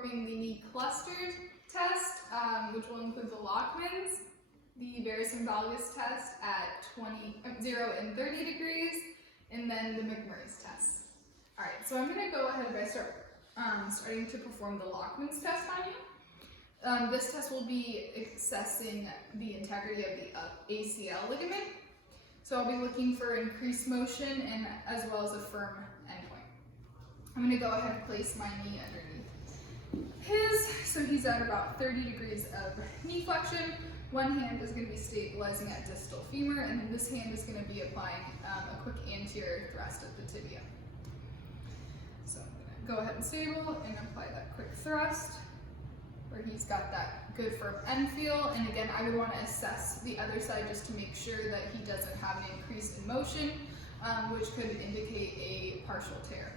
performing the knee cluster test, which will include the Lachman's, the Varus and Valgus test at 0 and 30 degrees, and then the McMurray's test. All right, so I'm going to go ahead and starting to perform the Lachman's test on you. This test will be assessing the integrity of the ACL ligament. So I'll be looking for increased motion and as well as a firm endpoint. I'm going to go ahead and place my knee underneath his, so he's at about 30 degrees of knee flexion. One hand is going to be stabilizing at distal femur, and then this hand is going to be applying a quick anterior thrust at the tibia. So I'm going to go ahead and stable and apply that quick thrust, where he's got that good firm end feel. And again, I would want to assess the other side just to make sure that he doesn't have an increase in motion, which could indicate a partial tear.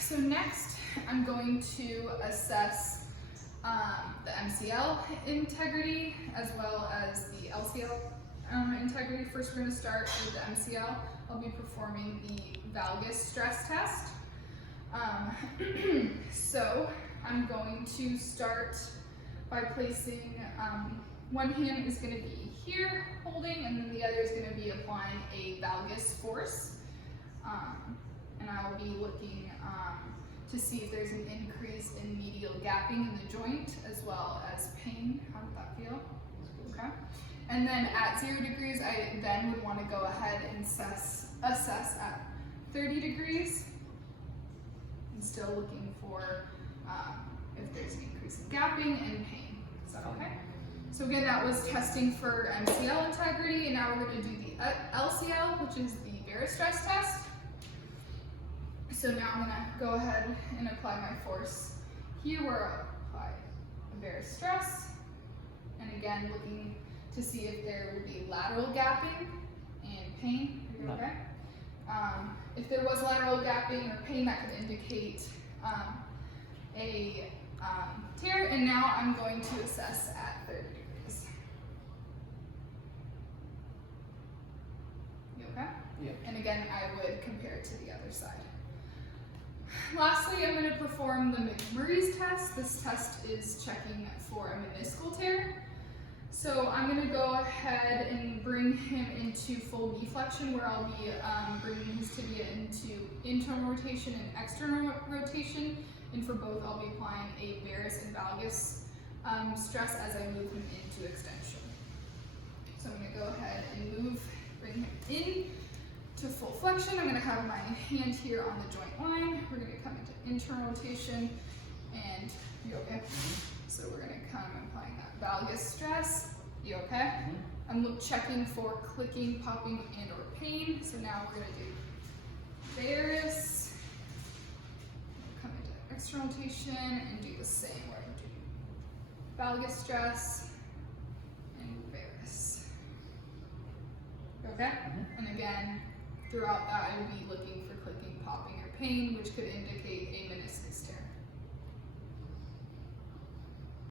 So next, I'm going to assess the MCL integrity as well as the LCL integrity. First, we're going to start with the MCL. I'll be performing the Valgus stress test. So I'm going to start by placing, one hand is going to be here holding, and then the other is going to be applying a Valgus force. And I will be looking to see if there's an increase in medial gapping in the joint as well as pain. How does that feel? Okay. And then at 0 degrees, I then would want to go ahead and assess at 30 degrees. And still looking for if there's an increase in gapping and pain. Is that okay? So again, that was testing for MCL integrity, and now we're going to do the LCL, which is the Varus stress test. So now I'm going to go ahead and apply my force here, where I'll apply a Varus stress, and again looking to see if there would be lateral gapping and pain. Are you okay? If there was lateral gapping or pain, that could indicate a tear. And now I'm going to assess at 30 degrees. You okay? Yeah. And again, I would compare it to the other side. Lastly, I'm going to perform the McMurray's test. This test is checking for a meniscal tear. So I'm going to go ahead and bring him into full knee flexion, where I'll be bringing his tibia into internal rotation and external rotation. And for both, I'll be applying a Varus and Valgus stress as I move him into extension. So I'm going to go ahead and bring him in to full flexion. I'm going to have my hand here on the joint line. We're going to come into internal rotation, and you okay? So we're going to come applying that Valgus stress. You okay? I'm checking for clicking, popping, and or pain. So now we're going to do Varus. Come into external rotation and do the same, where I'm doing Valgus stress and Varus. Okay? And again, throughout that, I will be looking for clicking, popping, or pain, which could indicate a meniscus tear.